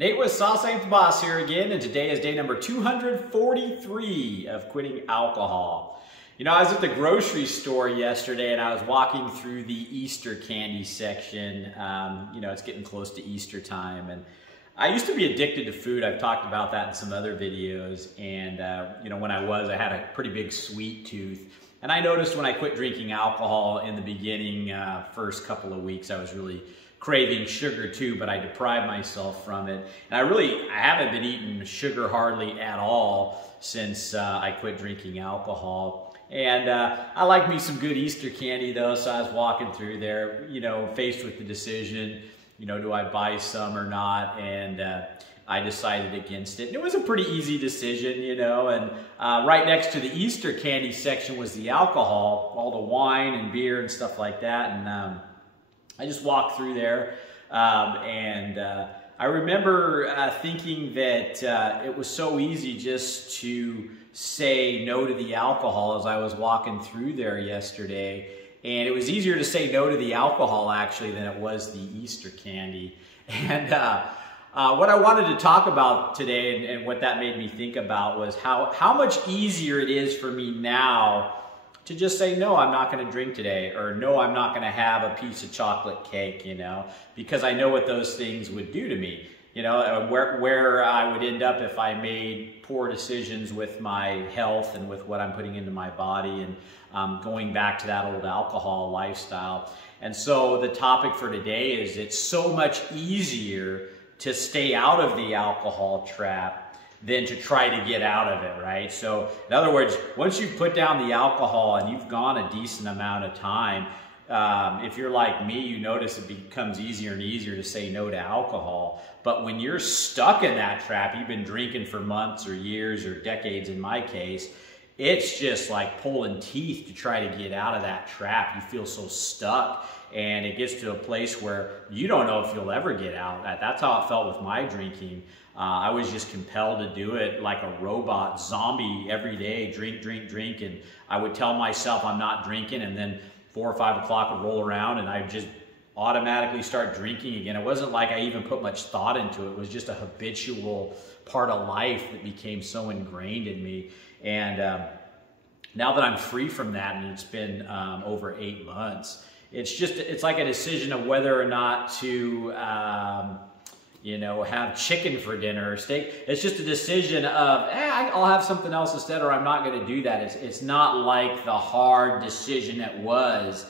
Nate with Sauce Ain't the Boss here again, and today is day number 243 of quitting alcohol. You know, I was at the grocery store yesterday and I was walking through the Easter candy section. You know, it's getting close to Easter time, and I used to be addicted to food. I've talked about that in some other videos, and you know, when I had a pretty big sweet tooth. And I noticed when I quit drinking alcohol in the beginning, first couple of weeks, I was really craving sugar too, but I deprived myself from it. And I haven't been eating sugar hardly at all since I quit drinking alcohol. And I like me some good Easter candy though, so I was walking through there, you know, faced with the decision, you know, do I buy some or not? And I decided against it. And it was a pretty easy decision, you know, and right next to the Easter candy section was the alcohol, all the wine and beer and stuff like that. And I just walked through there, and I remember thinking that it was so easy just to say no to the alcohol as I was walking through there yesterday. And it was easier to say no to the alcohol actually than it was the Easter candy. And what I wanted to talk about today and what that made me think about was how much easier it is for me now to just say, no, I'm not going to drink today, or no, I'm not going to have a piece of chocolate cake, you know, because I know what those things would do to me, you know, where I would end up if I made poor decisions with my health and with what I'm putting into my body, and going back to that old alcohol lifestyle. And so the topic for today is it's so much easier to stay out of the alcohol trap than to try to get out of it, right? So in other words, once you put down the alcohol and you've gone a decent amount of time, if you're like me, you notice it becomes easier and easier to say no to alcohol. But when you're stuck in that trap, you've been drinking for months or years or decades in my case, it's just like pulling teeth to try to get out of that trap. You feel so stuck, and it gets to a place where you don't know if you'll ever get out. That's how it felt with my drinking. I was just compelled to do it like a robot zombie every day, drink, drink, drink. And I would tell myself I'm not drinking, and then 4 or 5 o'clock would roll around and I'd just automatically start drinking again. It wasn't like I even put much thought into it. It was just a habitual part of life that became so ingrained in me. And now that I'm free from that, and it's been over 8 months, it's like a decision of whether or not to you know, have chicken for dinner or steak. It's just a decision of, I'll have something else instead, or I'm not going to do that. It's not like the hard decision it was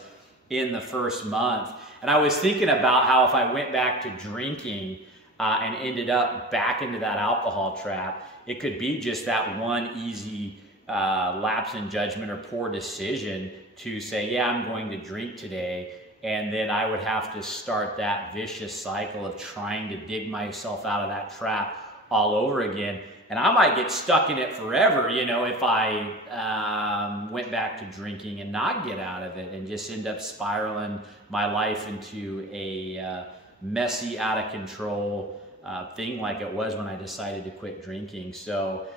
in the first month. And I was thinking about how if I went back to drinking and ended up back into that alcohol trap, it could be just that one easy lapse in judgment or poor decision to say, yeah, I'm going to drink today. And then I would have to start that vicious cycle of trying to dig myself out of that trap all over again. And I might get stuck in it forever, you know, if I went back to drinking and not get out of it, and just end up spiraling my life into a messy, out of control thing like it was when I decided to quit drinking. So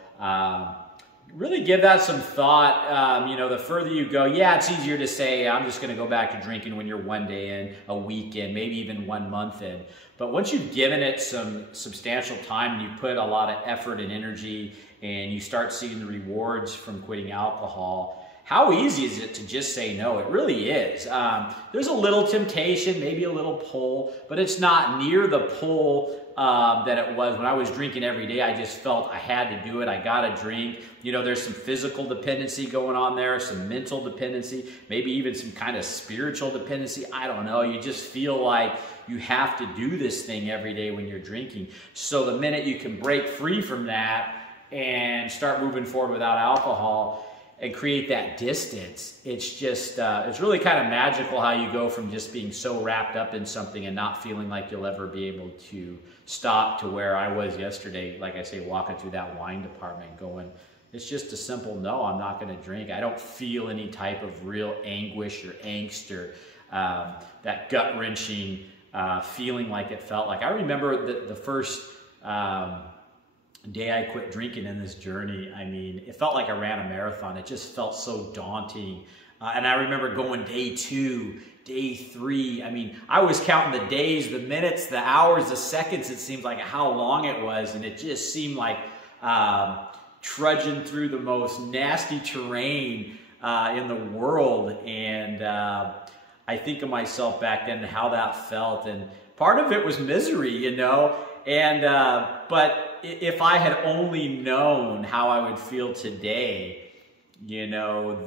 really give that some thought. You know, the further you go, yeah, it's easier to say, I'm just going to go back to drinking when you're 1 day in, a week in, maybe even 1 month in. But once you've given it some substantial time, and you put a lot of effort and energy, and you start seeing the rewards from quitting alcohol, how easy is it to just say no? It really is. There's a little temptation, maybe a little pull, but it's not near the pull that it was when I was drinking every day. I just felt I had to do it. I got to drink. You know, there's some physical dependency going on there, some mental dependency, maybe even some kind of spiritual dependency. I don't know. You just feel like you have to do this thing every day when you're drinking. So the minute you can break free from that and start moving forward without alcohol and create that distance, it's just, it's really kind of magical how you go from just being so wrapped up in something and not feeling like you'll ever be able to stop, to where I was yesterday, like I say, walking through that wine department going, it's just a simple no, I'm not going to drink. I don't feel any type of real anguish or angst or that gut-wrenching feeling like it felt like. I remember the first day I quit drinking in this journey. I mean, it felt like I ran a marathon. It just felt so daunting And I remember going day 2, day 3. I mean, I was counting the days, the minutes, the hours, the seconds. It seemed like how long it was. And it just seemed like trudging through the most nasty terrain in the world. And I think of myself back then and how that felt. And part of it was misery, you know. And but if I had only known how I would feel today, you know,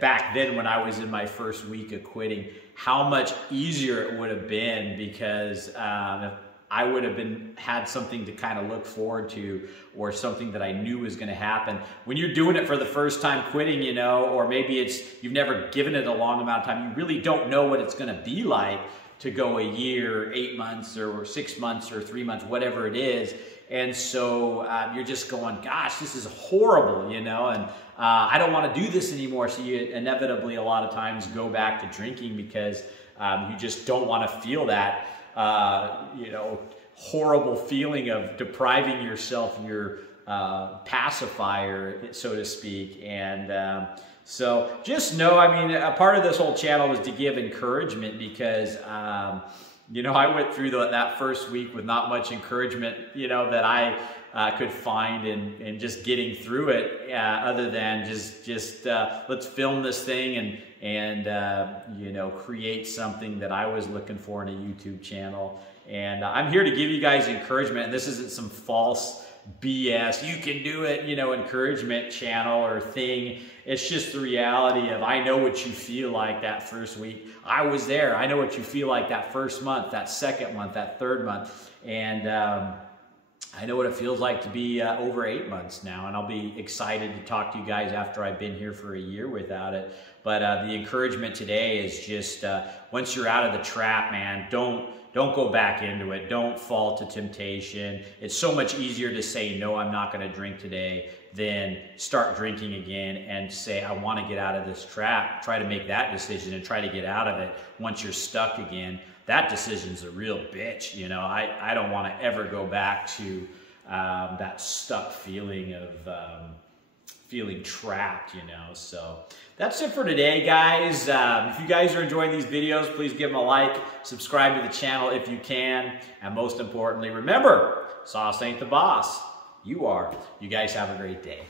back then when I was in my first week of quitting, how much easier it would have been, because I would have had something to kind of look forward to, or something that I knew was going to happen. When you're doing it for the first time quitting, you know, or maybe you've never given it a long amount of time, you really don't know what it's going to be like to go a year, 8 months, or 6 months, or 3 months, whatever it is. And so you're just going, gosh, this is horrible, you know, and I don't want to do this anymore. So you inevitably a lot of times go back to drinking because you just don't want to feel that, you know, horrible feeling of depriving yourself of your pacifier, so to speak. And so just know, I mean, a part of this whole channel was to give encouragement, because you know, I went through that first week with not much encouragement, you know, that I could find in just getting through it, other than just let's film this thing and you know, create something that I was looking for in a YouTube channel. And I'm here to give you guys encouragement, and this isn't some false BS, you can do it, you know, encouragement channel or thing. It's just the reality of, I know what you feel like that first week. I was there. I know what you feel like that first month, that second month, that third month. And I know what it feels like to be over 8 months now. And I'll be excited to talk to you guys after I've been here for a year without it. But the encouragement today is just, once you're out of the trap, man, don't go back into it. Don't fall to temptation. It's so much easier to say, no, I'm not going to drink today, than start drinking again and say, I want to get out of this trap. Try to make that decision and try to get out of it once you're stuck again. That decision's a real bitch. You know, I don't want to ever go back to that stuck feeling of feeling trapped, you know. So that's it for today, guys. If you guys are enjoying these videos, please give them a like, subscribe to the channel if you can, and most importantly, remember, sauce ain't the boss. You are. You guys have a great day.